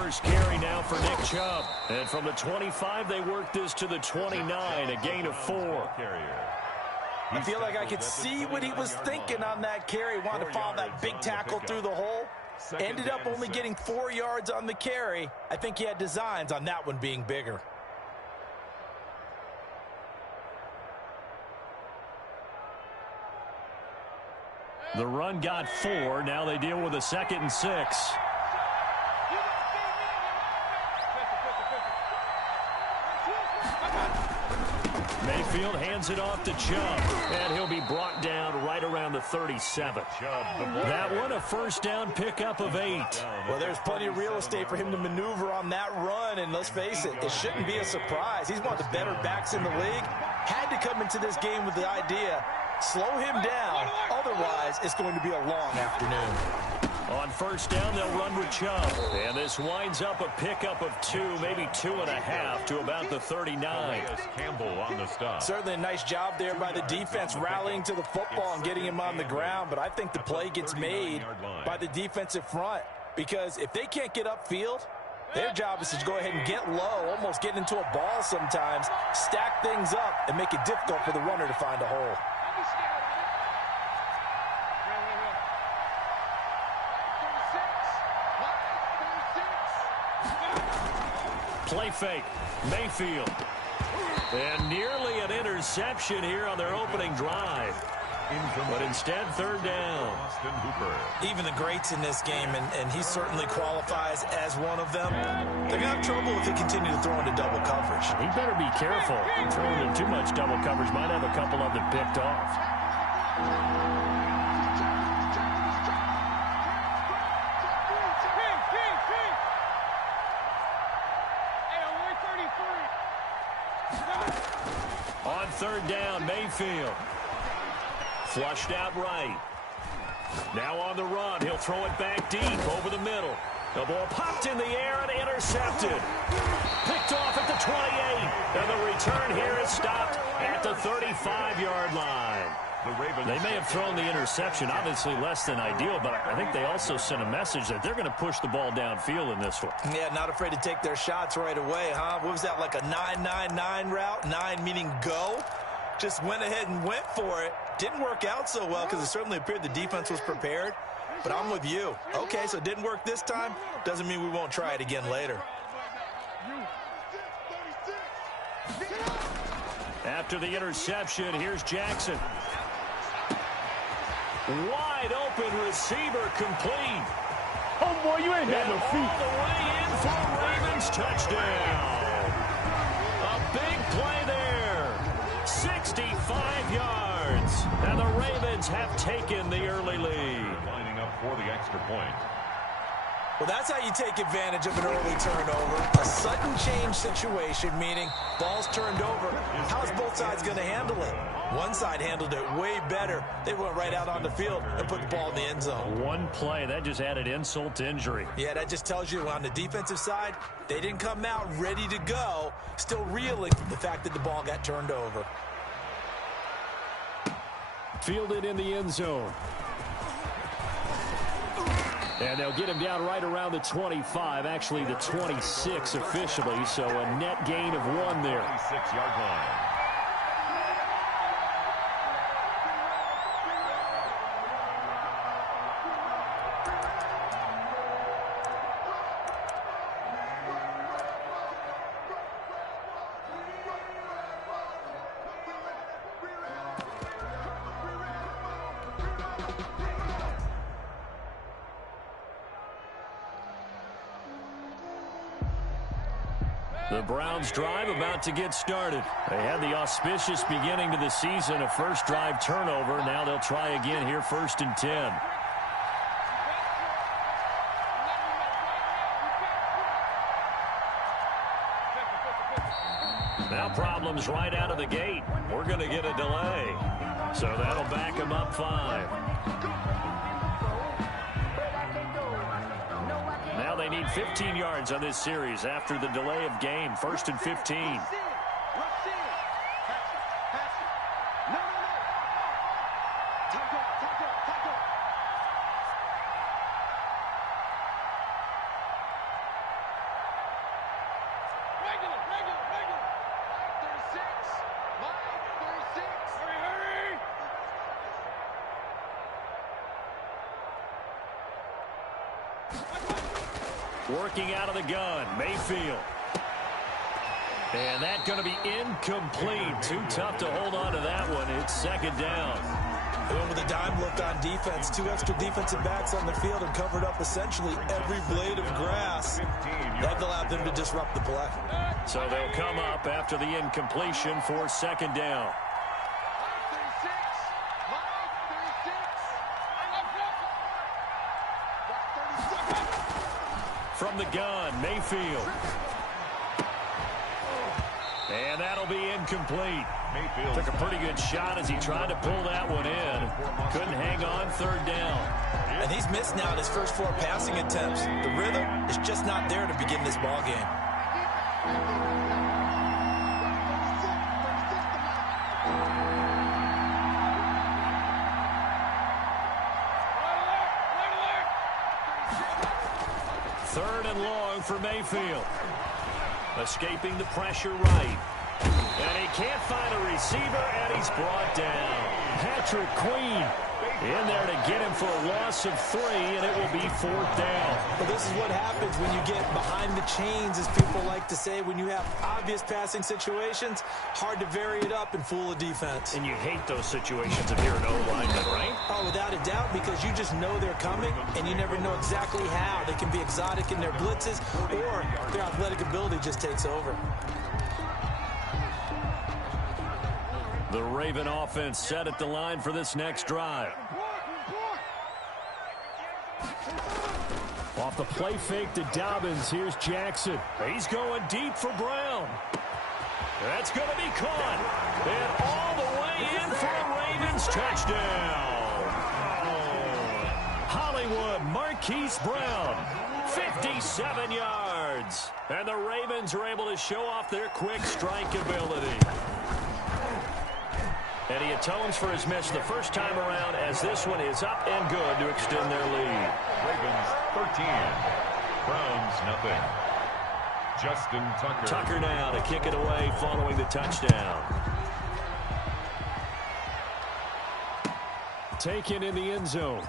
first carry now for Nick Chubb. And from the 25, they work this to the 29, a gain of 4. I feel like I could see what he was thinking on that carry. Wanted to follow that big tackle through the hole. Ended up only getting 4 yards on the carry. I think he had designs on that one being bigger. The run got 4. Now they deal with a 2nd and 6. Mayfield hands it off to Chubb, and he'll be brought down right around the 37. That one, a first down pickup of 8. Well, there's plenty of real estate for him to maneuver on that run, and let's face it, it shouldn't be a surprise. He's one of the better backs in the league. Had to come into this game with the idea, slow him down, otherwise it's going to be a long afternoon. On first down, they'll run with Chubb. And this winds up a pickup of 2, maybe 2.5 to about the 39. Campbell on the stop. Certainly a nice job there by the defense rallying to the football and getting him on the ground. But I think the play gets made by the defensive front. Because if they can't get upfield, their job is to go ahead and get low, almost get into a ball sometimes, stack things up, and make it difficult for the runner to find a hole. Play fake. Mayfield. And nearly an interception here on their opening drive. But instead, 3rd down. Even the greats in this game, and he certainly qualifies as one of them, they're going to have trouble if they continue to throw into double coverage. He better be careful. Throwing in too much double coverage might have a couple of them picked off. On 3rd down, Mayfield. Flushed out right. Now on the run. He'll throw it back deep over the middle. The ball popped in the air and intercepted. Picked off at the 28. And the return here is stopped at the 35-yard line. They may have thrown the interception, obviously less than ideal, but I think they also sent a message that they're going to push the ball downfield in this one. Yeah, not afraid to take their shots right away, huh? What was that, like a 9-9-9 route? 9 meaning go? Just went ahead and went for it. Didn't work out so well because it certainly appeared the defense was prepared. But I'm with you. Okay, so it didn't work this time. Doesn't mean we won't try it again later. After the interception, here's Jackson. Wide open receiver complete. Oh, boy, you ain't got no feet. All the way in for a Ravens touchdown. A big play there. 65 yards. And the Ravens have taken the early lead. Lining up for the extra point. Well, that's how you take advantage of an early turnover. A sudden change situation, meaning ball's turned over. How's both sides going to handle it? One side handled it way better. They went right out on the field and put the ball in the end zone. One play, that just added insult to injury. Yeah, that just tells you on the defensive side, they didn't come out ready to go, still reeling the fact that the ball got turned over. Fielded in the end zone. And they'll get him down right around the 25, actually the 26 officially, so a net gain of 1 there. 26-yard line. The Browns drive about to get started. They had the auspicious beginning to the season, a first drive turnover. Now they'll try again here, 1st and 10. Now problems right out of the gate. We're going to get a delay. So that'll back them up 5. Now they need 15 yards on this series after the delay of game. 1st and 15. Working out of the gun, Mayfield. And that's going to be incomplete. Too tough to hold on to that one. It's second down. They went with a dime look on defense. 2 extra defensive backs on the field and covered up essentially every blade of grass. That allowed them to disrupt the play. So they'll come up after the incompletion for second down. From the gun, Mayfield. And that'll be incomplete. Mayfield took a pretty good shot as he tried to pull that one in. Couldn't hang on third down. And he's missed now in his first 4 passing attempts. The rhythm is just not there to begin this ball game. Third and long for Mayfield. Escaping the pressure right. And he can't find a receiver, and he's brought down. Patrick Queen in there to get him for a loss of 3, and it will be 4th down. Well, this is what happens when you get behind the chains, as people like to say. When you have obvious passing situations, hard to vary it up and fool a defense. And you hate those situations if you're an O-lineman, right? Oh, without a doubt, because you just know they're coming, and you never know exactly how. They can be exotic in their blitzes, or their athletic ability just takes over. The Raven offense set at the line for this next drive. Off the play fake to Dobbins, here's Jackson. He's going deep for Brown. That's going to be caught. And all the way in for a Ravens touchdown. Hollywood Marquise Brown, 57 yards. And the Ravens are able to show off their quick strike ability. And he atones for his miss the first time around, as this one is up and good to extend their lead. Ravens 13, Browns nothing. Justin Tucker. Tucker now to kick it away following the touchdown. Taken in the end zone.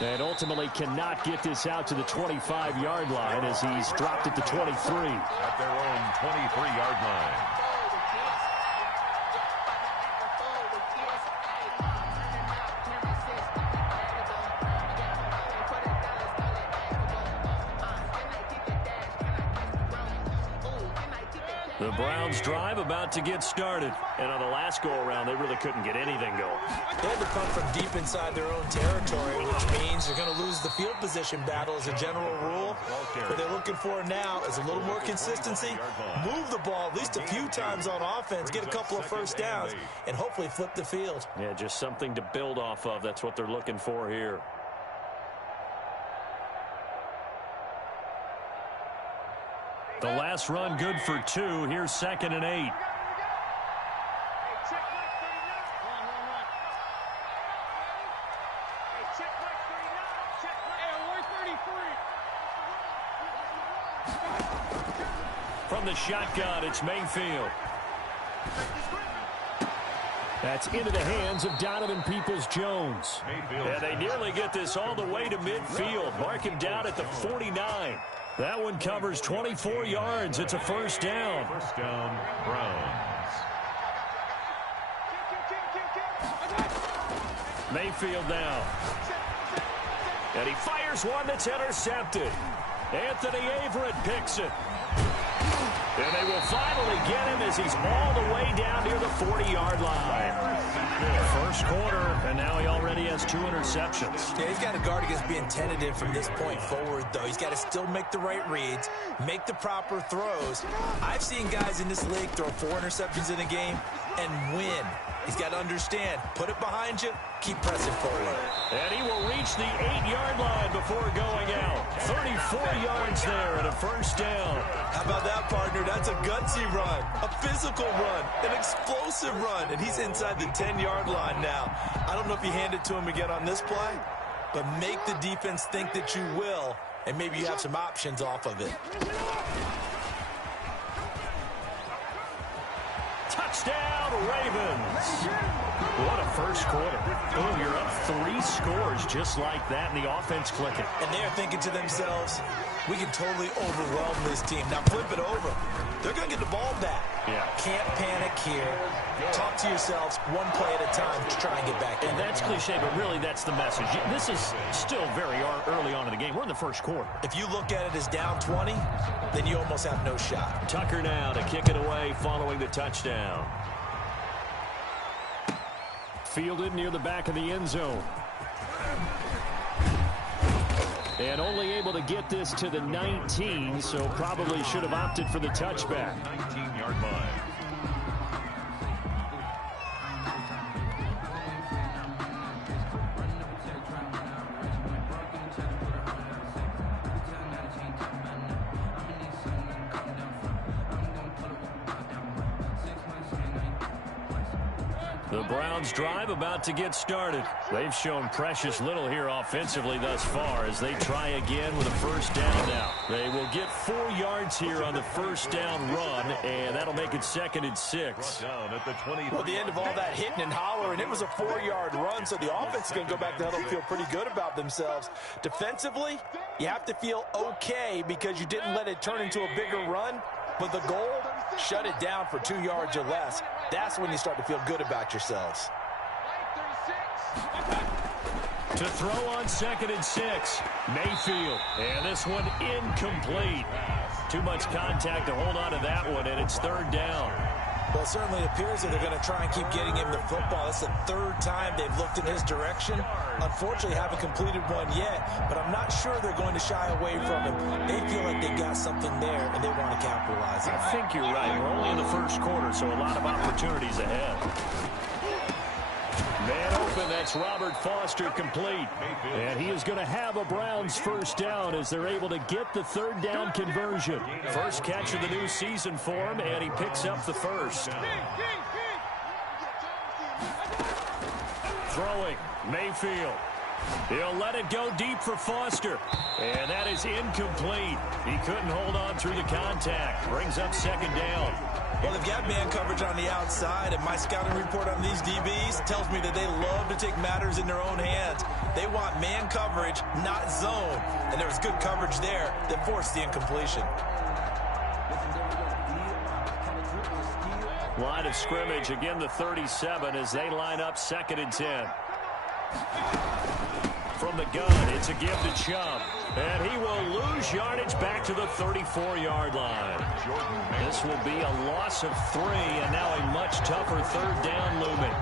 And ultimately cannot get this out to the 25-yard line as he's dropped it to 23. At their own 23-yard line. The Browns drive about to get started. And on the last go-around, they really couldn't get anything going. They had to come from deep inside their own territory, which means they're going to lose the field position battle as a general rule. What they're looking for now is a little more consistency, move the ball at least a few times on offense, get a couple of first downs, and hopefully flip the field. Yeah, just something to build off of. That's what they're looking for here. The last run good for 2. Here's 2nd and 8. From the shotgun, it's Mayfield. That's into the hands of Donovan Peoples-Jones. And they nearly get this all the way to midfield. Mark him down at the 49. That one covers 24 yards. It's a first down. First down, Browns. Mayfield now. And he fires one that's intercepted. Anthony Averett picks it. And they will finally get him as he's all the way down near the 40-yard line. First quarter, and now he already has 2 interceptions. Yeah, he's got to guard against being tentative from this point forward, though. He's got to still make the right reads, make the proper throws. I've seen guys in this league throw 4 interceptions in a game and win. He's got to understand, put it behind you, keep pressing forward. And he will reach the 8-yard line before going out. 34 yards there and a first down. How about that, partner? That's a gutsy run, a physical run, an explosive run, and he's inside the 10-yard line now. I don't know if you hand it to him again on this play, but make the defense think that you will, and maybe you have some options off of it. Touchdown, Ravens. What a first quarter. Boom, you're up 3 scores just like that, and the offense clicking. And they're thinking to themselves, we can totally overwhelm this team. Now flip it over. They're going to get the ball back. Yeah. Can't panic here. Talk to yourselves one play at a time to try and get back in. And that's cliche, but really that's the message. This is still very early on in the game. We're in the first quarter. If you look at it as down 20, then you almost have no shot. Tucker now to kick it away following the touchdown. Fielded near the back of the end zone. And only able to get this to the 19, so probably should have opted for the touchback. 19-yard line. The Browns drive about to get started. They've shown precious little here offensively thus far as they try again with a first down now. They will get 4 yards here on the first down run, and that'll make it 2nd and 6. Down at the 20. Well, the end of all that hitting and hollering, it was a 4-yard run, so the offense is going to go back to huddle and feel pretty good about themselves. Defensively, you have to feel okay because you didn't let it turn into a bigger run, but the goal, shut it down for 2 yards or less. That's when you start to feel good about yourselves. To throw on 2nd and 6, Mayfield. And this one incomplete. Too much contact to hold on to that one, and it's 3rd down. Well, it certainly appears that they're going to try and keep getting him the football. That's the 3rd time they've looked in his direction. Unfortunately, haven't completed one yet, but I'm not sure they're going to shy away from him. They feel like they got something there, and they want to capitalize on it. I think you're right. We're only in the first quarter, so a lot of opportunities ahead. Man open, that's Robert Foster complete. And he is going to have a Browns first down as they're able to get the 3rd down conversion. First catch of the new season for him, and he picks up the first. Throwing, Mayfield. He'll let it go deep for Foster. And that is incomplete. He couldn't hold on through the contact. Brings up 2nd down. Well, they've got man coverage on the outside, and my scouting report on these DBs tells me that they love to take matters in their own hands. They want man coverage, not zone. And there was good coverage there that forced the incompletion. Line of scrimmage, again the 37 as they line up 2nd and 10. From the gun, it's a give to Chubb. And he will lose yardage back to the 34-yard line. This will be a loss of 3, and now a much tougher 3rd down looming.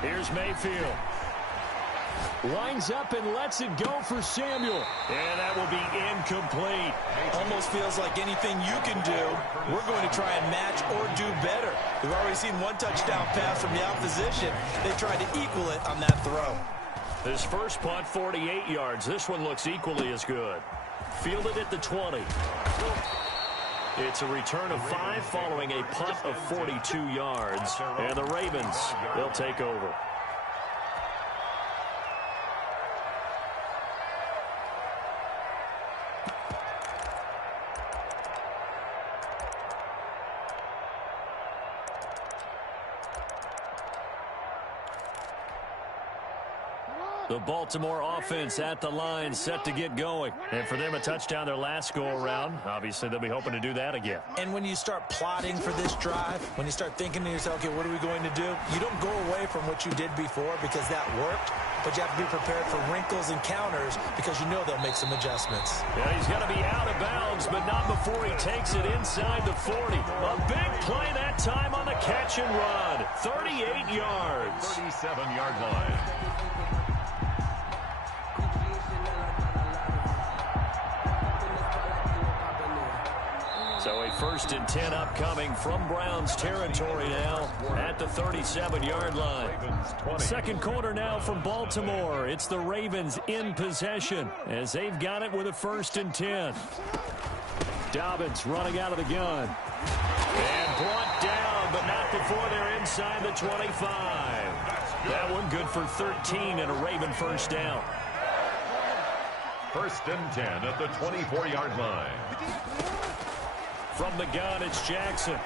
Here's Mayfield. Lines up and lets it go for Samuel. And that will be incomplete. Almost feels like anything you can do, we're going to try and match or do better. We've already seen one touchdown pass from the opposition. They tried to equal it on that throw. His first punt, 48 yards. This one looks equally as good. Fielded at the 20. It's a return of 5 following a punt of 42 yards. And the Ravens, they'll take over. The Baltimore offense at the line, set to get going. And for them, a touchdown their last go-around. Obviously, they'll be hoping to do that again. And when you start plotting for this drive, when you start thinking to yourself, okay, what are we going to do? You don't go away from what you did before because that worked, but you have to be prepared for wrinkles and counters because you know they'll make some adjustments. Yeah, he's going to be out of bounds, but not before he takes it inside the 40. A big play that time on the catch and run. 38 yards. 37-yard line. So a 1st and 10 upcoming from Browns territory now at the 37-yard line. 2nd quarter now from Baltimore. It's the Ravens in possession as they've got it with a 1st and 10. Dobbins running out of the gun. And brought down, but not before they're inside the 25. That one good for 13 and a Raven first down. 1st and 10 at the 24-yard line. From the gun, it's Jackson.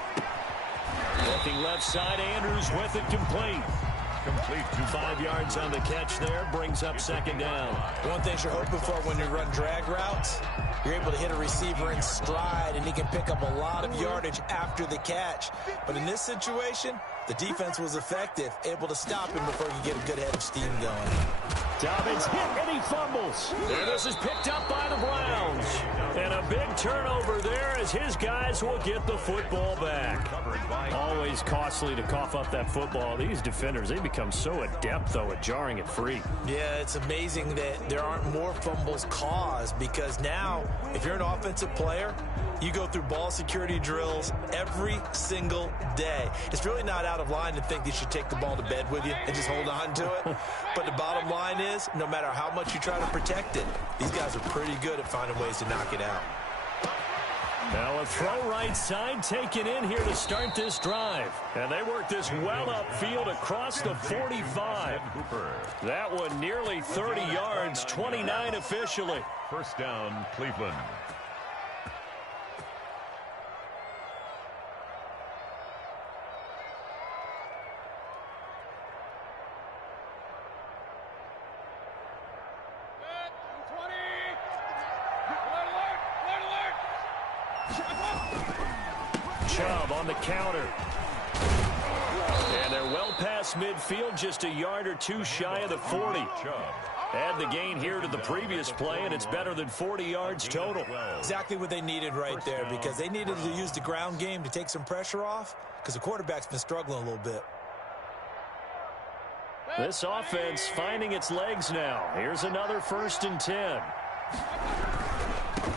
Looking left side, Andrews with it complete. Complete to 5 yards on the catch there, brings up 2nd down. One thing you're hoping for when you run drag routes, you're able to hit a receiver in stride, and he can pick up a lot of yardage after the catch. But in this situation, the defense was effective, able to stop him before he could get a good head of steam going. Dobbins hit and he fumbles. And this is picked up by the Browns. And a big turnover there as his guys will get the football back. Always costly to cough up that football. These defenders, they become so adept, though, at jarring it free. Yeah, it's amazing that there aren't more fumbles caused, because now, if you're an offensive player, you go through ball security drills every single day. It's really not out of line to think you should take the ball to bed with you and just hold on to it. But the bottom line is, no matter how much you try to protect it, these guys are pretty good at finding ways to knock it out. Now a throw right side taken in here to start this drive. And they work this well upfield across the 45. That one nearly 30 yards, 29 officially. 1st down, Cleveland. Chubb on the counter. And they're well past midfield, just a yard or two shy of the 40. Add the gain here to the previous play, and it's better than 40 yards total. Exactly what they needed right there, because they needed to use the ground game to take some pressure off, because the quarterback's been struggling a little bit. This offense finding its legs now. Here's another 1st and 10.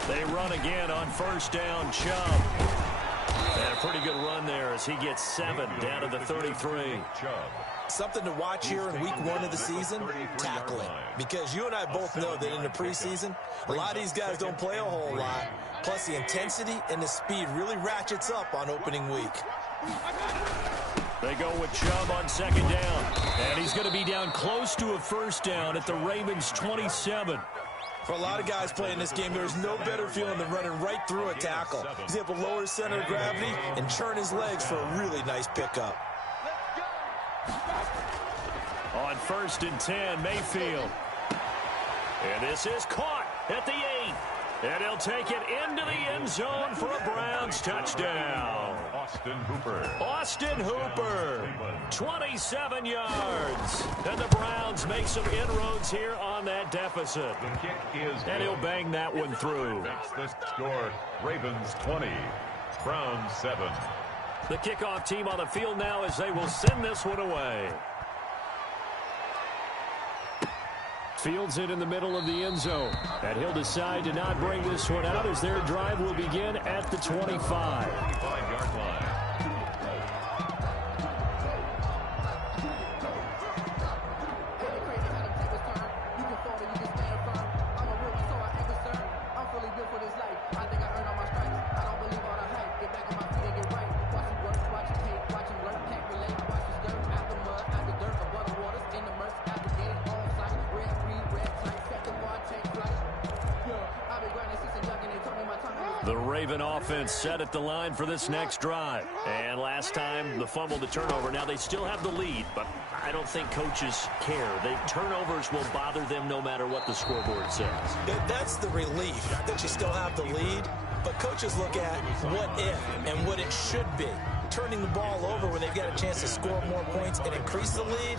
They run again on 1st down, Chubb. And a pretty good run there as he gets 7 down to the 33. Something to watch here in week 1 of the season, tackling. Because you and I both know that in the preseason, a lot of these guys don't play a whole lot. Plus, the intensity and the speed really ratchets up on opening week. They go with Chubb on 2nd down. And he's going to be down close to a 1st down at the Ravens' 27. For a lot of guys playing this game, there's no better feeling than running right through a tackle. He's able to lower his center of gravity and churn his legs for a really nice pickup. On 1st and 10, Mayfield. And this is caught at the 8. And he'll take it into the end zone for a Browns touchdown. Austin Hooper, 27 yards. And the Browns make some inroads here on that deficit. The kick is and he'll bang that one through. Makes the score Ravens 20, Browns 7. The kickoff team on the field now as they will send this one away. Fields it in the middle of the end zone. And he'll decide to not bring this one out as their drive will begin at the 25. 25-yard line. The Raven offense set at the line for this next drive. And last time, the fumble, the turnover. Now, they still have the lead, but I don't think coaches care. Turnovers will bother them no matter what the scoreboard says. That's the relief, that you still have the lead. But coaches look at what if and what it should be. Turning the ball over when they've got a chance to score more points and increase the lead,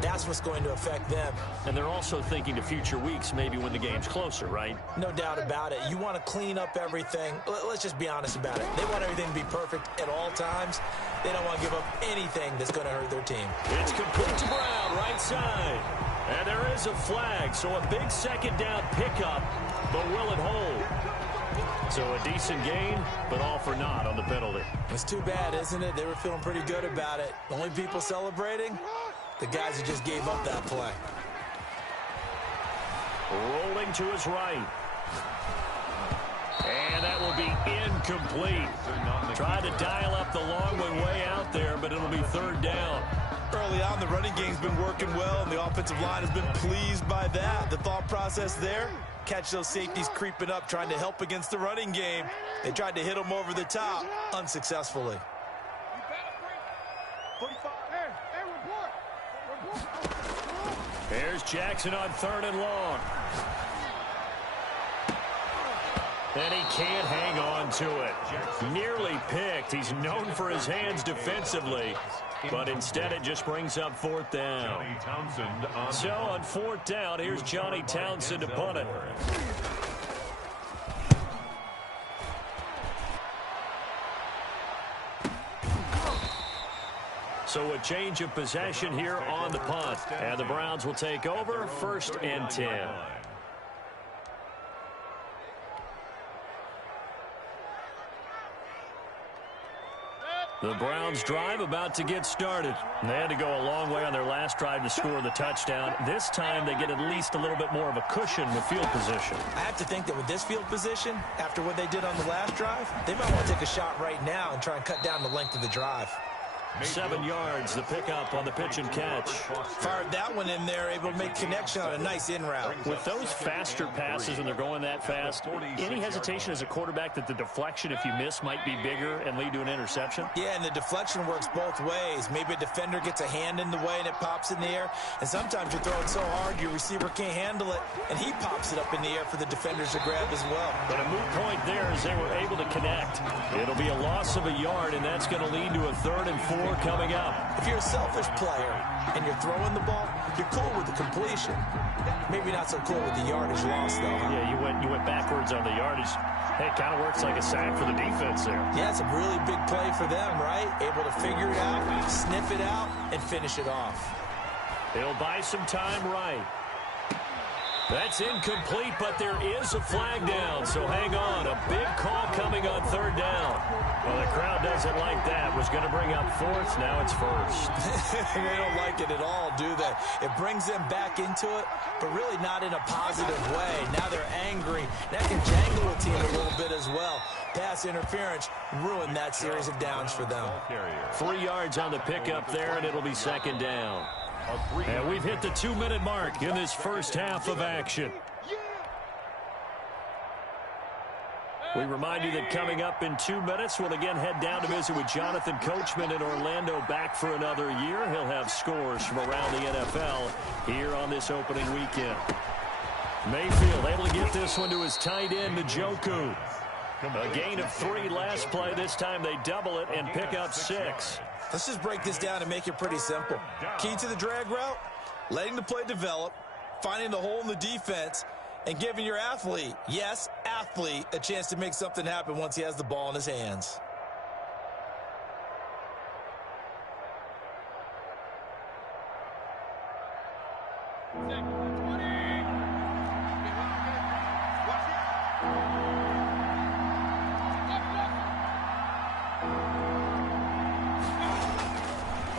that's what's going to affect them. And they're also thinking to future weeks, maybe when the game's closer, right? No doubt about it. You want to clean up everything. Let's just be honest about it. They want everything to be perfect at all times. They don't want to give up anything that's going to hurt their team. It's complete to Brown, right side. And there is a flag, so a big 2nd down pickup, but will it hold? So a decent gain, but all for naught on the penalty. It's too bad, isn't it? They were feeling pretty good about it. The only people celebrating, the guys who just gave up that play. Rolling to his right. And that will be incomplete. Tried to dial up the long one way out there, but it'll be 3rd down. Early on, the running game's been working well, and the offensive line has been pleased by that. The thought process there, catch those safeties creeping up, trying to help against the running game. They tried to hit them over the top, unsuccessfully. Here's Jackson on 3rd and long. And he can't hang on to it. Nearly picked. He's known for his hands defensively, but instead it just brings up 4th down. So on 4th down, here's Johnny Townsend to punt it. So a change of possession here on the punt. And the Browns will take over 1st and 10. The Browns drive about to get started. They had to go a long way on their last drive to score the touchdown. This time they get at least a little bit more of a cushion with field position. I have to think that with this field position, after what they did on the last drive, they might want to take a shot right now and try and cut down the length of the drive. 7 yards, the pickup on the pitch and catch. Fired that one in there, able to make connection on a nice in route. With those faster passes and they're going that fast, any hesitation as a quarterback that the deflection, if you miss, might be bigger and lead to an interception? Yeah, and the deflection works both ways. Maybe a defender gets a hand in the way and it pops in the air. And sometimes you throw it so hard your receiver can't handle it, and he pops it up in the air for the defenders to grab as well. But a moot point there as they were able to connect. It'll be a loss of a yard, and that's going to lead to a 3rd and 4 coming up. If you're a selfish player and you're throwing the ball, you're cool with the completion. Maybe not so cool with the yardage loss, though. Huh? Yeah, you went backwards on the yardage. Hey, it kind of works like a sack for the defense there. Yeah, it's a really big play for them, right? Able to figure it out, sniff it out, and finish it off. It'll buy some time right. That's incomplete, but there is a flag down, so hang on. A big call coming on 3rd down. Well, the crowd doesn't like that. Was going to bring up 4th, now it's 1st. They don't like it at all, do they? It brings them back into it, but really not in a positive way. Now they're angry. That can jangle a team a little bit as well. Pass interference ruined that series of downs for them. 3 yards on the pickup there, and it'll be 2nd down. And we've hit the 2-minute mark in this first half of action. We remind you that coming up in 2 minutes, we'll again head down to visit with Jonathan Coachman in Orlando, back for another year. He'll have scores from around the NFL here on this opening weekend. Mayfield able to get this one to his tight end, Njoku. A gain of 3 last play. This time they double it and pick up 6. Let's just break this down and make it pretty simple. Key to the drag route, letting the play develop, finding the hole in the defense, and giving your athlete, yes, athlete, a chance to make something happen once he has the ball in his hands.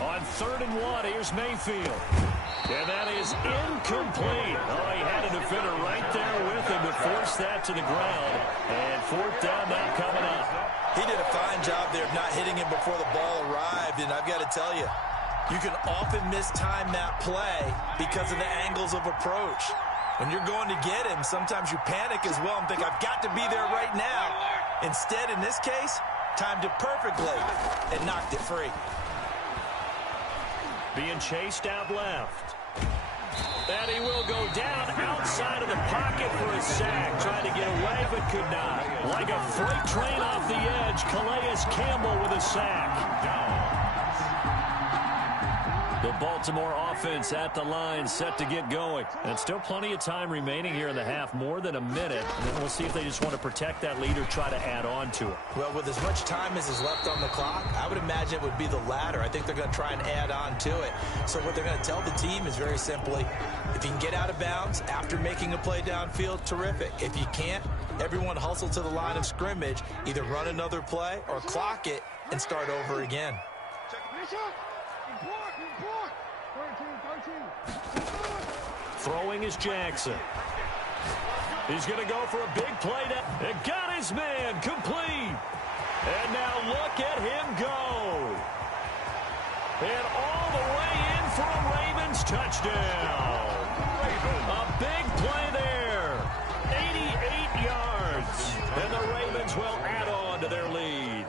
On 3rd and 1, here's Mayfield. And that is incomplete. Oh, he had a defender right there with him to force that to the ground. And 4th down now coming up. He did a fine job there of not hitting him before the ball arrived. And I've got to tell you, you can often mistime that play because of the angles of approach. When you're going to get him, sometimes you panic as well and think, I've got to be there right now. Instead, in this case, timed it perfectly and knocked it free. Being chased out left. And he will go down outside of the pocket for a sack. Trying to get away, but could not. Like a freight train off the edge, Calais Campbell with a sack. The Baltimore offense at the line, set to get going. And still plenty of time remaining here in the half, more than a minute. And then we'll see if they just want to protect that lead or try to add on to it. Well, with as much time as is left on the clock, I would imagine it would be the latter. I think they're going to try and add on to it. So what they're going to tell the team is very simply, if you can get out of bounds after making a play downfield, terrific. If you can't, everyone hustle to the line of scrimmage, either run another play or clock it and start over again. Throwing is Jackson. He's going to go for a big play. It got his man complete. And now look at him go. And all the way for a Ravens touchdown. A big play there. 88 yards. And the Ravens will add on to their lead.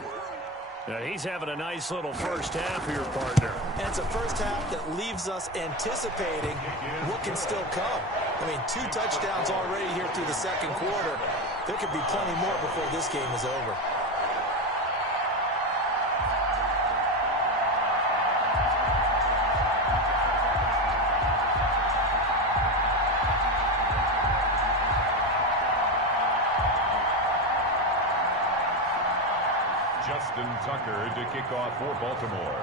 Now he's having a nice little first half here, partner. And it's a first half that leaves us anticipating what can still come. I mean, 2 touchdowns already here through the second quarter. There could be plenty more before this game is over. Justin Tucker to kick off for Baltimore.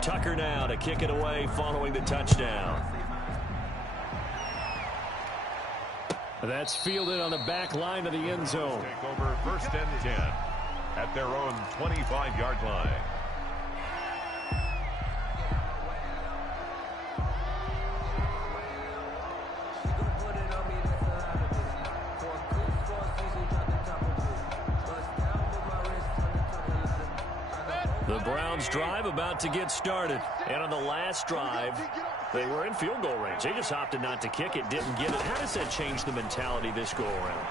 Tucker now to kick it away following the touchdown. That's fielded on the back line of the end zone. Take over 1st and 10 at their own 25-yard line. The Browns drive about to get started. And on the last drive, they were in field goal range. They just opted not to kick it, didn't get it. How does that change the mentality this go around?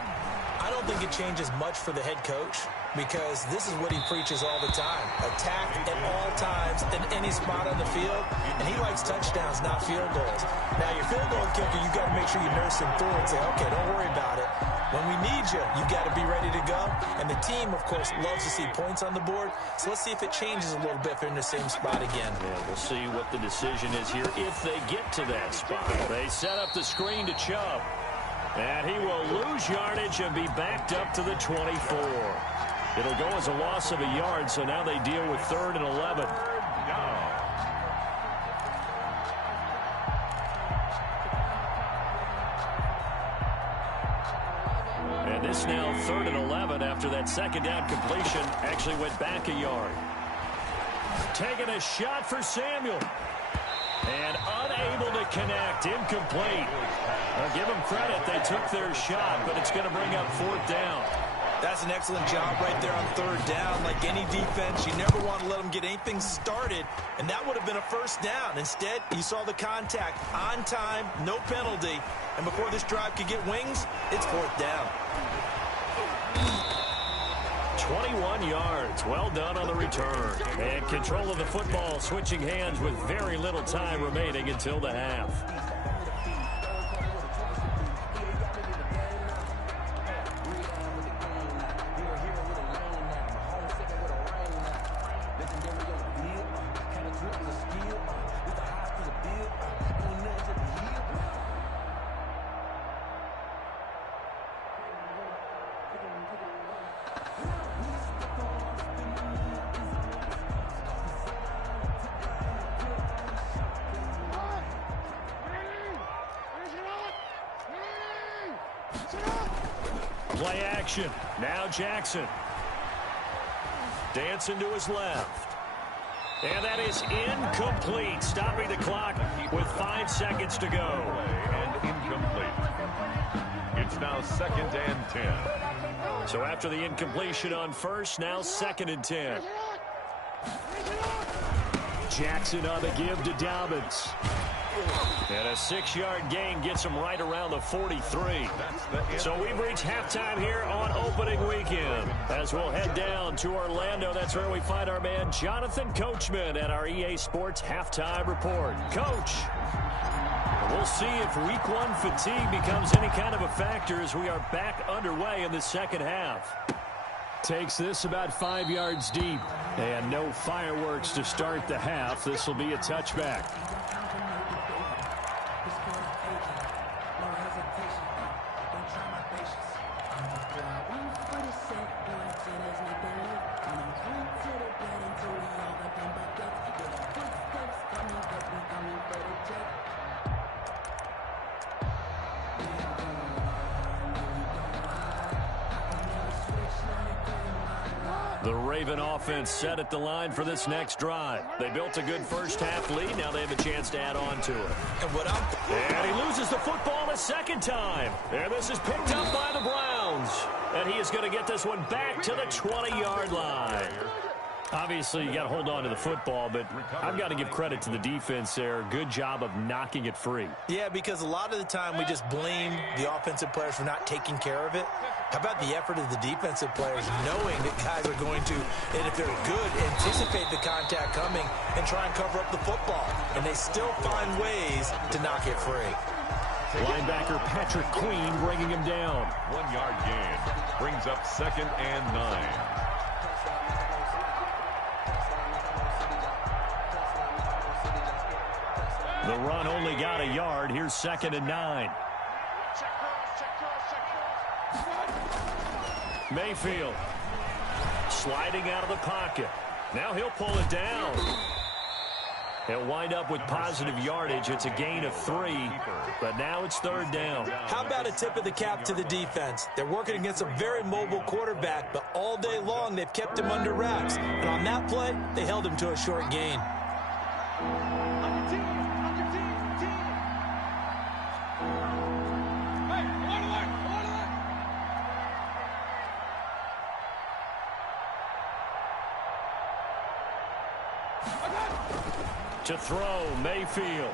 I don't think it changes much for the head coach because this is what he preaches all the time. Attack at all times in any spot on the field, and he likes touchdowns, not field goals. Now, your field goal kicker, you got to make sure you nurse him through and say, okay, don't worry about it. When we need you, you got to be ready to go. And the team, of course, loves to see points on the board. So let's see if it changes a little bit if they're in the same spot again. Yeah, we'll see what the decision is here if they get to that spot. They set up the screen to Chubb. And he will lose yardage and be backed up to the 24. It'll go as a loss of a yard, so now they deal with 3rd and 11. And this now 3rd and 11 after that second down completion actually went back a yard. Taking a shot for Samuel. And unable to connect. Incomplete. I'll give them credit. They took their shot, but it's going to bring up 4th down. That's an excellent job right there on 3rd down. Like any defense, you never want to let them get anything started, and that would have been a 1st down. Instead, you saw the contact on time, no penalty, and before this drive could get wings, it's 4th down. 21 yards. Well done on the return. And control of the football switching hands with very little time remaining until the half. Play action. Now Jackson. Dancing to his left. And that is incomplete. Stopping the clock with 5 seconds to go. And incomplete. It's now 2nd and 10. So after the incompletion on 1st, now 2nd and 10. Jackson on the give to Dobbins. And a 6-yard gain gets him right around the 43. So we've reached halftime here on opening weekend. As we'll head down to Orlando, that's where we find our man Jonathan Coachman at our EA Sports Halftime Report. Coach, we'll see if Week 1 fatigue becomes any kind of a factor as we are back underway in the second half. Takes this about 5 yards deep. And no fireworks to start the half. This will be a touchback. The Raven offense set at the line for this next drive. They built a good first-half lead. Now they have a chance to add on to it. And he loses the football a second time. And this is picked up by the Browns. And he is going to get this one back to the 20-yard line. Obviously, you got to hold on to the football, but I've got to give credit to the defense there. Good job of knocking it free. Yeah, because a lot of the time we just blame the offensive players for not taking care of it. How about the effort of the defensive players knowing that guys are going to, and if they're good, anticipate the contact coming and try and cover up the football. And they still find ways to knock it free. Linebacker Patrick Queen bringing him down. 1 yard gain. Brings up 2nd and 9. The run only got a yard. Here's 2nd and 9. Mayfield sliding out of the pocket. Now he'll pull it down. He'll wind up with positive yardage. It's a gain of 3, but now it's 3rd down. How about a tip of the cap to the defense? They're working against a very mobile quarterback, but all day long they've kept him under wraps. And on that play, they held him to a short gain. To throw, Mayfield.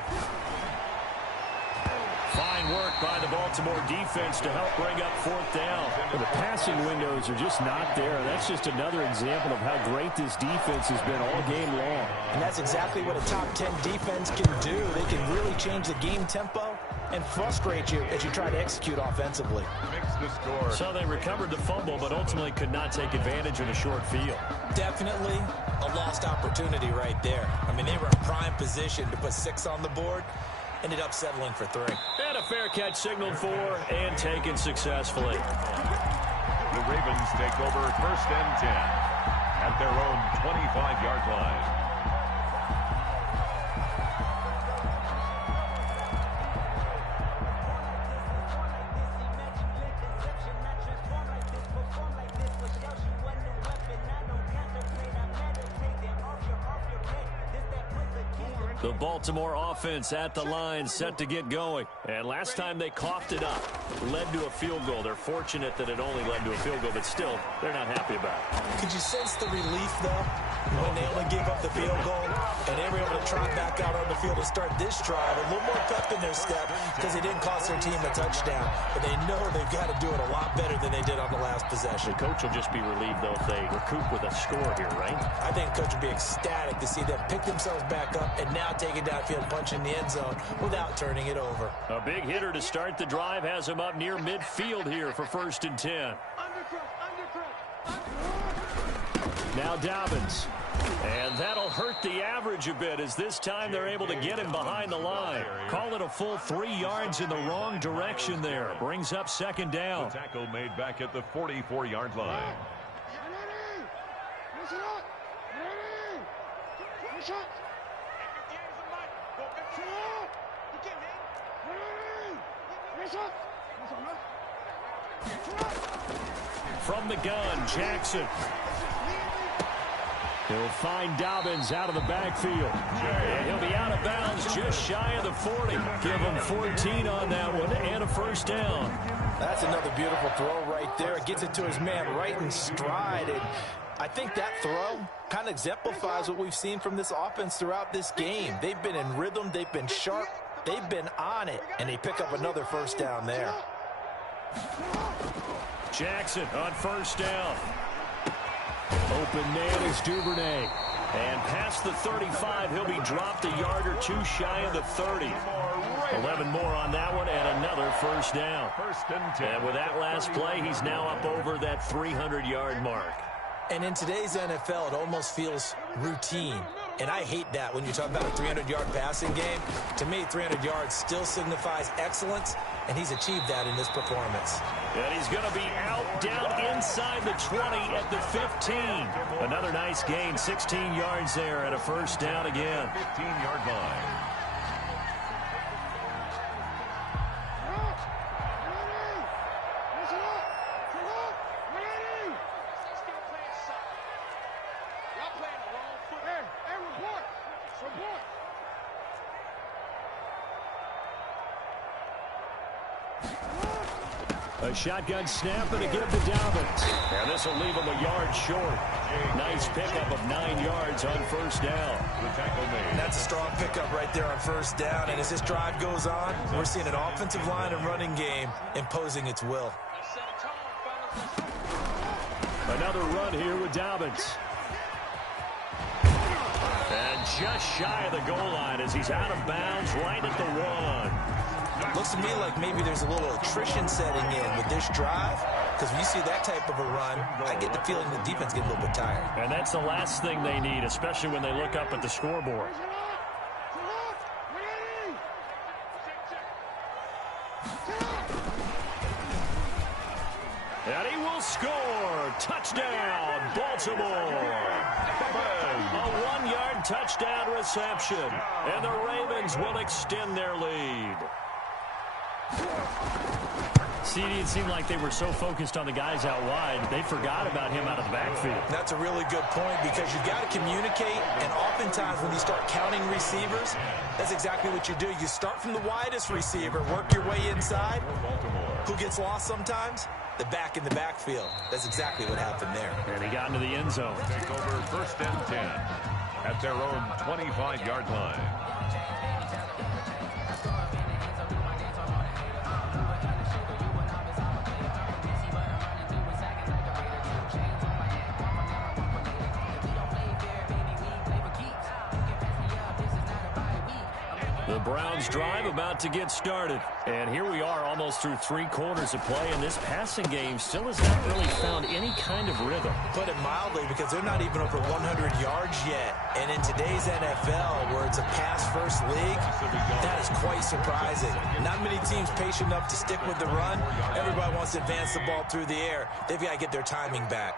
Fine work by the Baltimore defense to help bring up 4th down. The passing windows are just not there. That's just another example of how great this defense has been all game long. And that's exactly what a top 10 defense can do. They can really change the game tempo and frustrate you as you try to execute offensively. Makes the score. So they recovered the fumble, but ultimately could not take advantage in a short field. Definitely a lost opportunity right there. I mean, they were in prime position to put 6 on the board. Ended up settling for 3. And a fair catch signaled for and taken successfully. The Ravens take over 1st and 10 at their own 25-yard line. The Baltimore offense at the line, set to get going. And last time they coughed it up, led to a field goal. They're fortunate that it only led to a field goal, but still, they're not happy about it. Could you sense the relief, though, when they only gave up the field goal and they were able to trot back out on the field and start this drive? A little more pep in their step because they didn't cost their team a touchdown. But they know they've got to do it a lot better than they did on the last possession. The coach will just be relieved, though, if they recoup with a score here, right? I think the coach will be ecstatic to see them pick themselves back up and now take it downfield, punch in the end zone without turning it over. A big hitter to start the drive has him up near midfield here for 1st and 10. Now Dobbins. And that'll hurt the average a bit as this time they're able to get him behind the line. Call it a full 3 yards in the wrong direction there. Brings up 2nd down. The tackle made back at the 44-yard line. From the gun, Jackson. He'll find Dobbins out of the backfield. And he'll be out of bounds just shy of the 40. Give him 14 on that one and a 1st down. That's another beautiful throw right there. It gets it to his man right in stride. And I think that throw kind of exemplifies what we've seen from this offense throughout this game. They've been in rhythm. They've been sharp. They've been on it. And they pick up another 1st down there. Jackson on 1st down. Open man is Duvernay. And past the 35, he'll be dropped a yard or 2 shy of the 30. 11 more on that one and another 1st down. 1st and 10. And with that last play, he's now up over that 300-yard mark. And in today's NFL, it almost feels routine. And I hate that when you talk about a 300-yard passing game. To me, 300 yards still signifies excellence, and he's achieved that in this performance. And he's going to be out down inside the 20 at the 15. Another nice gain, 16 yards there and a 1st down again. 15-yard line. A shotgun snap and a give to Dobbins. And this will leave him a yard short. Nice pickup of 9 yards on first down. That's a strong pickup right there on first down. And as this drive goes on, we're seeing an offensive line and running game imposing its will. Another run here with Dobbins. And just shy of the goal line as he's out of bounds right at the 1. Looks to me like maybe there's a little attrition setting in with this drive, because when you see that type of a run, I get the feeling the defense gets a little bit tired. And that's the last thing they need, especially when they look up at the scoreboard. And he will score. Touchdown, Baltimore. A 1-yard touchdown reception. And the Ravens will extend their lead. CD, it seemed like they were so focused on the guys out wide, they forgot about him out of the backfield. That's a really good point, because you've got to communicate, and oftentimes when you start counting receivers, that's exactly what you do. You start from the widest receiver, work your way inside. Who gets lost sometimes? The back in the backfield. That's exactly what happened there. And he got into the end zone. Take over first and 10 at their own 25-yard line. The Browns drive about to get started. And here we are almost through 3 quarters of play, and this passing game still has not really found any kind of rhythm. Put it mildly, because they're not even over 100 yards yet. And in today's NFL, where it's a pass-first league, that is quite surprising. Not many teams patient enough to stick with the run. Everybody wants to advance the ball through the air. They've got to get their timing back.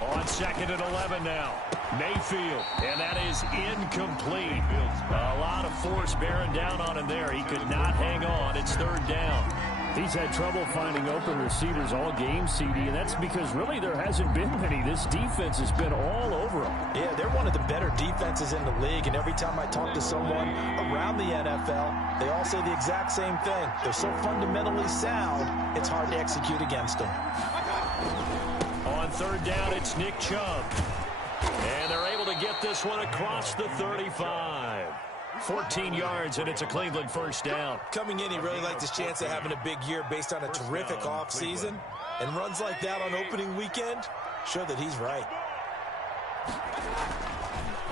On second and 11 now. Mayfield, and that is incomplete. A lot of force bearing down on him there. He could not hang on. It's third down. He's had trouble finding open receivers all game, CD, and that's because really there hasn't been many. This defense has been all over him. Yeah, they're one of the better defenses in the league, and every time I talk to someone around the NFL, they all say the exact same thing. They're so fundamentally sound, it's hard to execute against them. On third down, it's Nick Chubb. And they're able to get this one across the 35. 14 yards, and it's a Cleveland first down. Coming in, he really liked his chance of having a big year based on a terrific offseason. And runs like that on opening weekend show that he's right.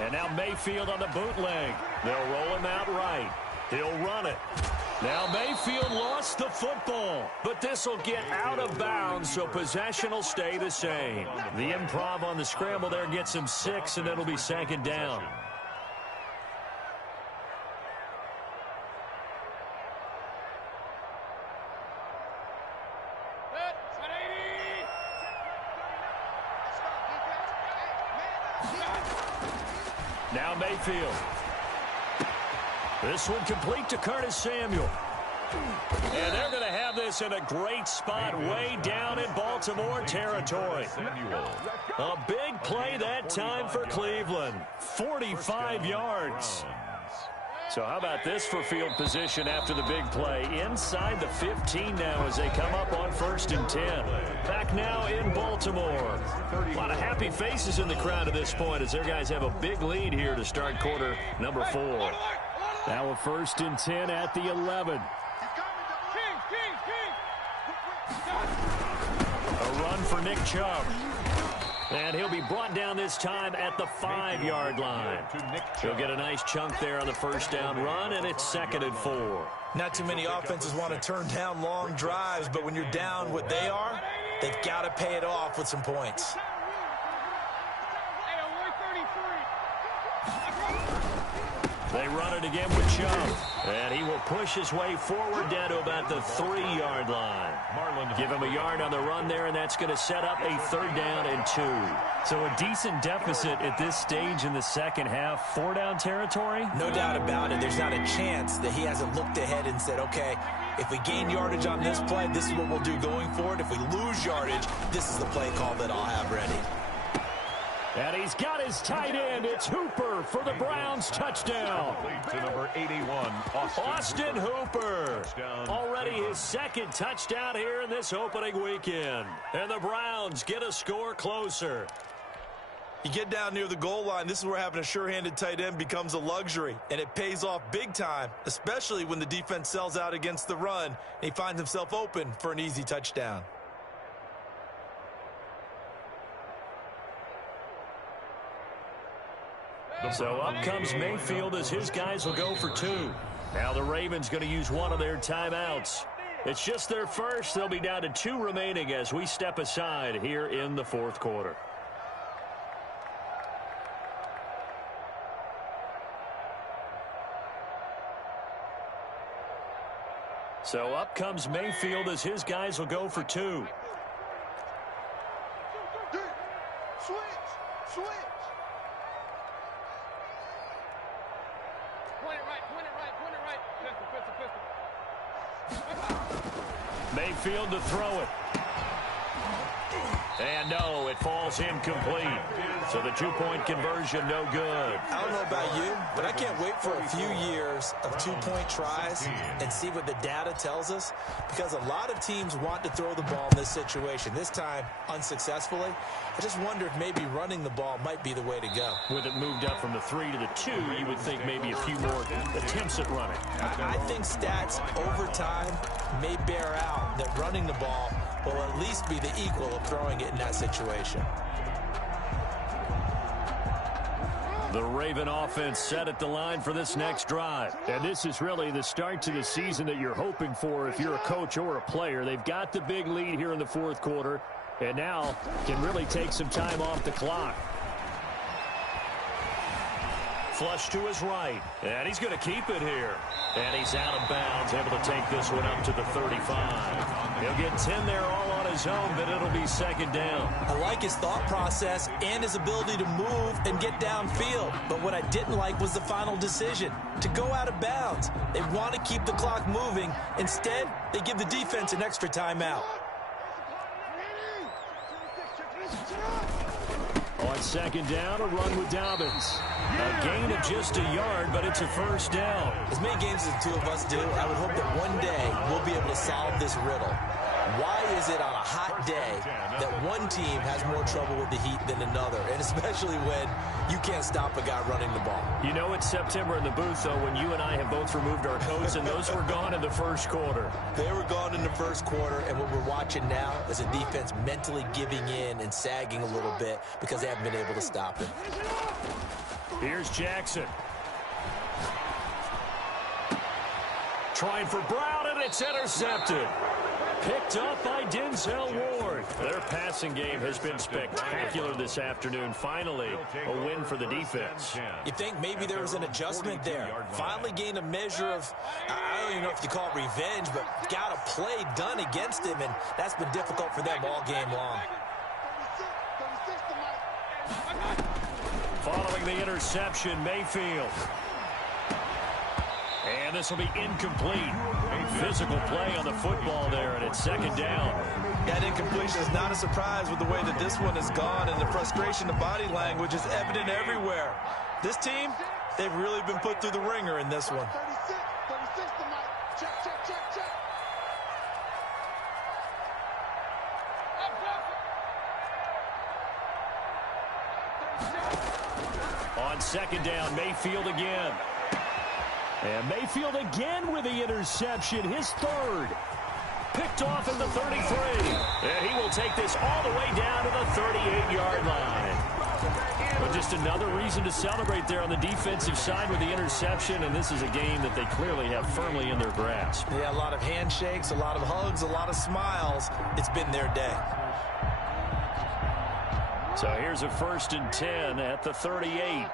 And now Mayfield on the bootleg. They'll roll him out right. He'll run it. Now Mayfield lost the football, but this will get out of bounds, so possession will stay the same. The improv on the scramble there gets him 6, and it'll be second down. Now Mayfield. This one complete to Curtis Samuel. And they're going to have this in a great spot way down in Baltimore territory. A big play that time for Cleveland. 45 yards. So how about this for field position after the big play? Inside the 15 now as they come up on first and 10. Back now in Baltimore. A lot of happy faces in the crowd at this point as their guys have a big lead here to start quarter number 4. Now a first and 10 at the 11. A run for Nick Chubb. And he'll be brought down this time at the 5-yard line. He'll get a nice chunk there on the first down run, and it's second and 4. Not too many offenses want to turn down long drives, but when you're down what they are, they've got to pay it off with some points. They run it again with Chubb. And he will push his way forward down to about the 3-yard line. Give him a yard on the run there, and that's going to set up a third down and 2. So a decent deficit at this stage in the second half. 4-down territory? No doubt about it. There's not a chance that he hasn't looked ahead and said, okay, if we gain yardage on this play, this is what we'll do going forward. If we lose yardage, this is the play call that I'll have ready. And he's got his tight end. It's Hooper for the Browns touchdown. To number 81, Austin Hooper. Already his second touchdown here in this opening weekend. And the Browns get a score closer. You get down near the goal line, this is where having a sure-handed tight end becomes a luxury, and it pays off big time, especially when the defense sells out against the run, and he finds himself open for an easy touchdown. So up comes Mayfield as his guys will go for two. Now the Ravens going to use one of their timeouts. It's just their first. They'll be down to 2 remaining as we step aside here in the fourth quarter. So up comes Mayfield as his guys will go for two. Switch. Point it right. Pistol. Mayfield to throw it. And no, it falls incomplete. So the 2-point conversion, no good. I don't know about you, but I can't wait for a few years of 2-point tries and see what the data tells us, because a lot of teams want to throw the ball in this situation. This time, unsuccessfully. I just wonder if maybe running the ball might be the way to go. With it moved up from the 3 to the 2, you would think maybe a few more attempts at running. I think stats over time may bear out that running the ball will at least be the equal of throwing it in that situation. The Raven offense set at the line for this next drive. And this is really the start to the season that you're hoping for if you're a coach or a player. They've got the big lead here in the fourth quarter, and now can really take some time off the clock. Flush to his right, and he's going to keep it here. And he's out of bounds, able to take this one up to the 35. He'll get 10 there all on his own, but it'll be second down. I like his thought process and his ability to move and get downfield. But what I didn't like was the final decision, to go out of bounds. They want to keep the clock moving. Instead, they give the defense an extra timeout. On second down, a run with Dobbins. A gain of just a yard, but it's a first down. As many games as the two of us do, I would hope that one day we'll be able to solve this riddle. Why is it on a hot day that one team has more trouble with the heat than another, and especially when you can't stop a guy running the ball? You know it's September in the booth, though, when you and I have both removed our coats, and those were gone in the first quarter. They were gone in the first quarter, and what we're watching now is a defense mentally giving in and sagging a little bit because they haven't been able to stop it. Here's Jackson. Trying for Brown, and it's intercepted. Picked up by Denzel Ward. Their passing game has been spectacular this afternoon. Finally, a win for the defense. You think maybe there was an adjustment there. Finally gained a measure of, I don't even know if you call it revenge, but got a play done against him, and that's been difficult for them all game long. Following the interception, Mayfield. And this will be incomplete. Physical play on the football there, and it's second down. That incompletion is not a surprise with the way that this one has gone, and the frustration of body language is evident everywhere. This team, they've really been put through the ringer in this one. 36 to Mike. Check. On second down, Mayfield again. And Mayfield again with the interception, his third. Picked off at the 33. And he will take this all the way down to the 38-yard line. But just another reason to celebrate there on the defensive side with the interception, and this is a game that they clearly have firmly in their grasp. Yeah, a lot of handshakes, a lot of hugs, a lot of smiles. It's been their day. So here's a 1st and 10 at the 38.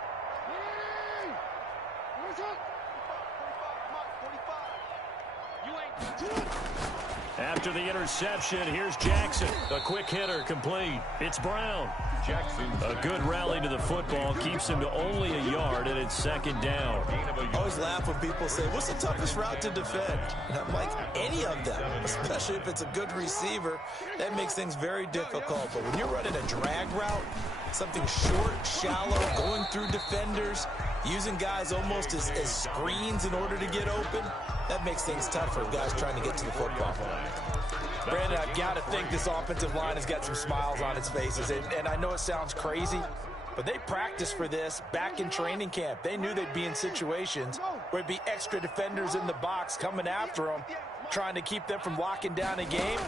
After the interception, here's Jackson. A quick hitter, complete. It's Brown. Jackson. A good rally to the football keeps him to only a yard, and it's second down. I always laugh when people say, what's the toughest route to defend? And I'm like, any of them, especially if it's a good receiver. That makes things very difficult. But when you're running a drag route, something short, shallow, going through defenders, using guys almost as screens in order to get open, that makes things tough for guys trying to get to the football. Brandon, I've got to think this offensive line has got some smiles on its faces. And I know it sounds crazy, but they practiced for this back in training camp. They knew they'd be in situations where it'd be extra defenders in the box coming after them, trying to keep them from locking down a game.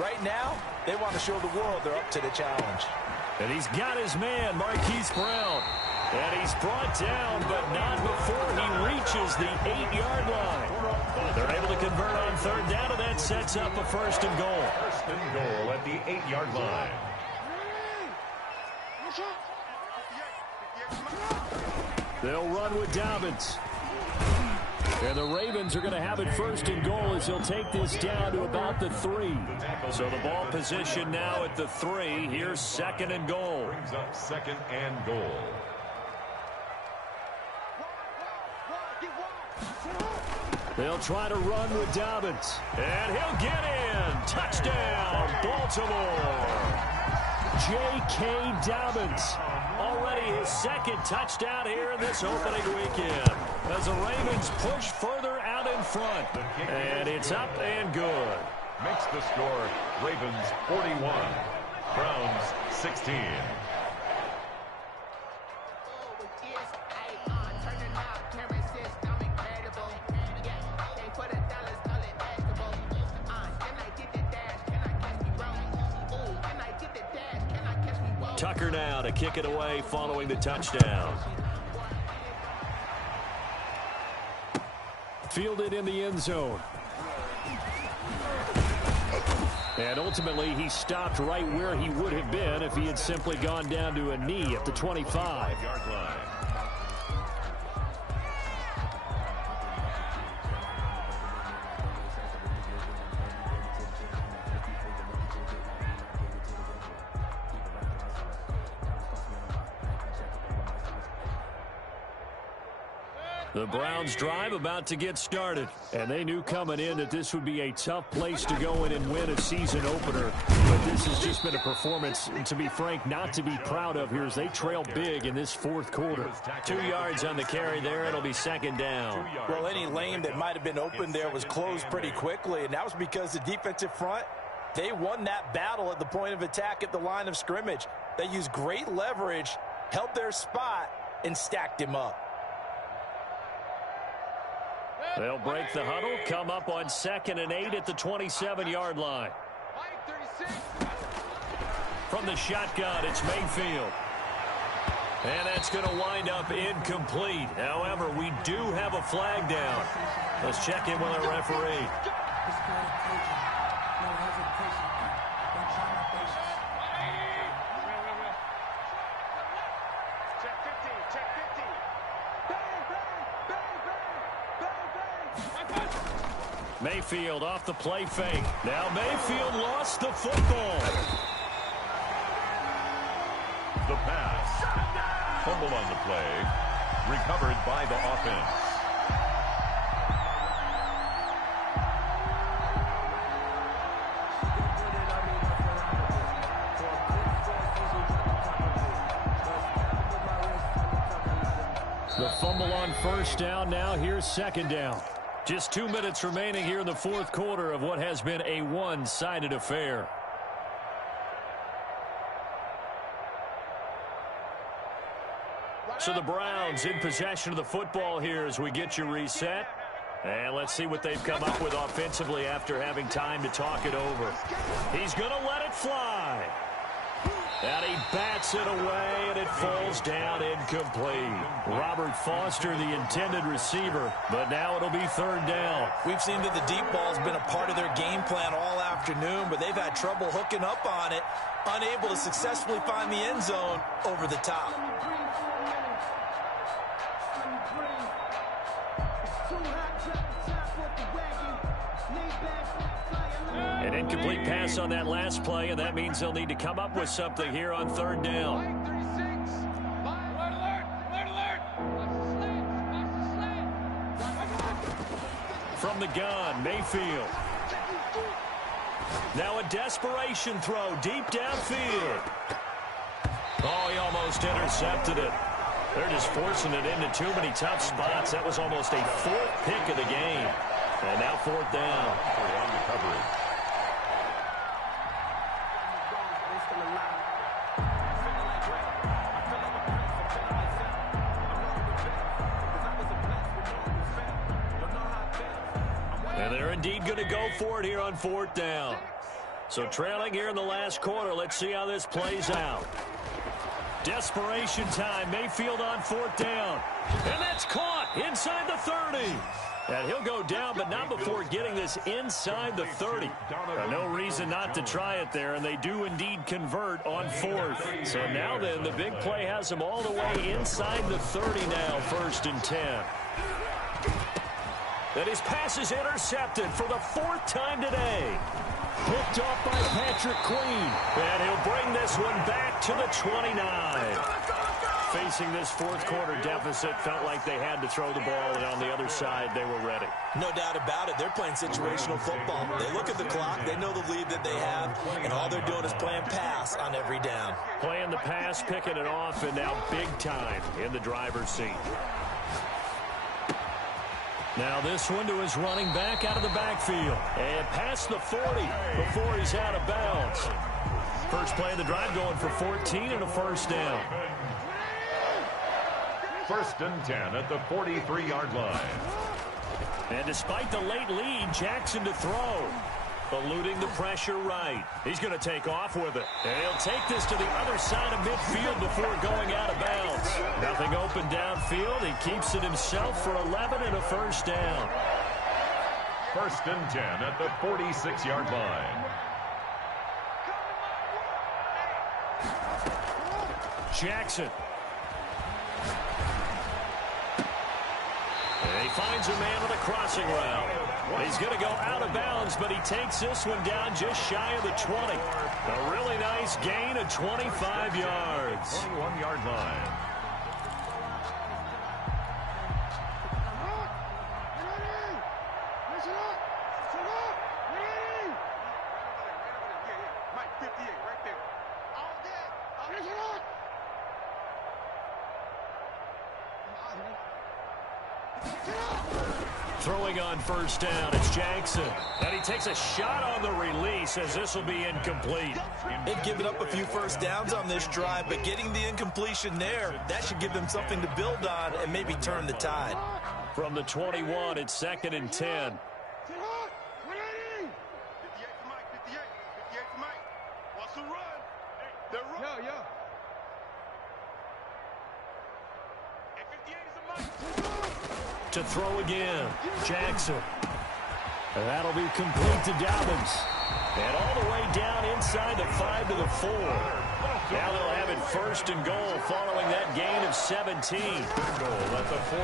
Right now, they want to show the world they're up to the challenge. And he's got his man, Marquise Brown. And he's brought down, but not before he reaches the 8-yard line. They're able to convert on third down, and that sets up a first and goal. First and goal at the 8-yard line. They'll run with Dobbins. And the Ravens are going to have it first and goal as he'll take this down to about the 3. So the ball position now at the 3. Here's second and goal. Brings up second and goal. They'll try to run with Dobbins. And he'll get in. Touchdown, Baltimore. J.K. Dobbins. Already his second touchdown here in this opening weekend. As the Ravens push further out in front. And it's up and good. Makes the score Ravens 41, Browns 16. Tucker now to kick it away following the touchdown. Fielded in the end zone. And ultimately, he stopped right where he would have been if he had simply gone down to a knee at the 25-yard line. The Browns drive about to get started, and they knew coming in that this would be a tough place to go in and win a season opener. But this has just been a performance, to be frank, not to be proud of here as they trail big in this fourth quarter. 2 yards on the carry there. It'll be second down. Well, any lane that might have been open there was closed pretty quickly, and that was because the defensive front, they won that battle at the point of attack at the line of scrimmage. They used great leverage, held their spot, and stacked him up. They'll break the huddle, come up on 2nd and 8 at the 27-yard line. From the shotgun, it's Mayfield. And that's going to wind up incomplete. However, we do have a flag down. Let's check in with our referee. Mayfield off the play fake. Now Mayfield lost the football. The pass. Fumble on the play. Recovered by the offense. The fumble on first down. Now here's second down. Just 2 minutes remaining here in the fourth quarter of what has been a one-sided affair. So the Browns in possession of the football here as we get you reset. And let's see what they've come up with offensively after having time to talk it over. He's going to let it fly. And he bats it away, and it falls down incomplete. Robert Foster, the intended receiver, but now it'll be third down. We've seen that the deep ball's been a part of their game plan all afternoon, but they've had trouble hooking up on it, unable to successfully find the end zone over the top. incomplete pass on that last play, and that means they'll need to come up with something here on third down. From the gun, Mayfield. Now a desperation throw deep downfield. Oh, he almost intercepted it. They're just forcing it into too many tough spots. That was almost a fourth pick of the game. And now fourth down. And they're indeed going to go for it here on fourth down. So trailing here in the last quarter. Let's see how this plays out. Desperation time. Mayfield on fourth down. And that's caught inside the 30. And he'll go down, but not before getting this inside the 30. No reason not to try it there, and they do indeed convert on fourth. So now then, the big play has them all the way inside the 30 now, 1st and 10. And his pass is intercepted for the 4th time today. Picked off by Patrick Queen. And he'll bring this one back to the 29. Facing this fourth quarter deficit, felt like they had to throw the ball, and on the other side, they were ready. No doubt about it. They're playing situational football. They look at the clock. They know the lead that they have, and all they're doing is playing pass on every down. Playing the pass, picking it off, and now big time in the driver's seat. Now this one to his running back out of the backfield. And past the 40 before he's out of bounds. First play of the drive going for 14 and a first down. 1st and 10 at the 43-yard line. And despite the late lead, Jackson to throw. Eluding the pressure right. He's going to take off with it. And he'll take this to the other side of midfield before going out of bounds. Nothing open downfield. He keeps it himself for 11 and a first down. 1st and 10 at the 46-yard line. Jackson. And he finds a man on a crossing route. He's going to go out of bounds, but he takes this one down just shy of the 20. A really nice gain of 25 yards. 21-yard line. Throwing on first down, it's Jackson. And he takes a shot on the release as this will be incomplete. They've given up a few first downs on this drive, but getting the incompletion there, that should give them something to build on and maybe turn the tide. From the 21, it's 2nd and 10. To throw again, Jackson. And that'll be complete to Dobbins. And all the way down inside the 5 to the 4. Now they'll have it 1st and goal following that gain of 17.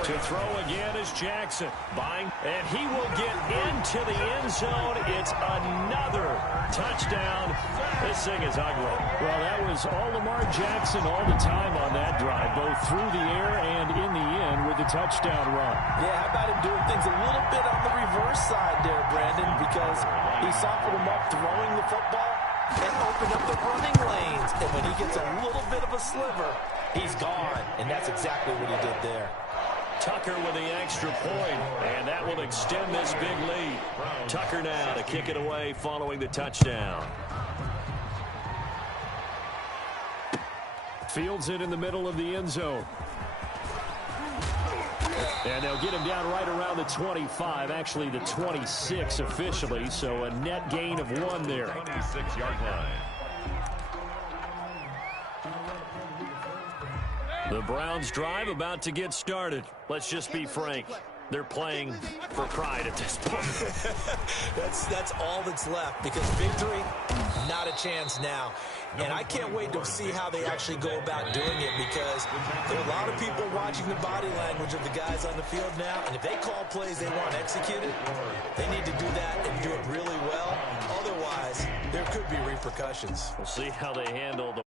To throw again is Jackson. And he will get into the end zone. It's another touchdown. This thing is ugly. Well, that was all Lamar Jackson all the time on that drive, both through the air and in the end with the touchdown run. Yeah, how about him doing things a little bit on the reverse side there, Brandon, because he softened him up throwing the football and opened up the running lanes. And when he gets a little bit of a sliver, he's gone. And that's exactly what he did there. Tucker with the extra point, and that will extend this big lead. Tucker now to kick it away following the touchdown. Fields it in the middle of the end zone. And they'll get him down right around the 25, actually the 26 officially, so a net gain of 1 there. 26-yard line. The Browns drive about to get started. Let's just be frank. They're playing for pride at this point. That's all that's left, because victory, not a chance now. And I can't wait to see how they actually go about doing it, because there are a lot of people watching the body language of the guys on the field now, and if they call plays they want executed, they need to do that and do it really well. Otherwise, there could be repercussions. We'll see how they handle the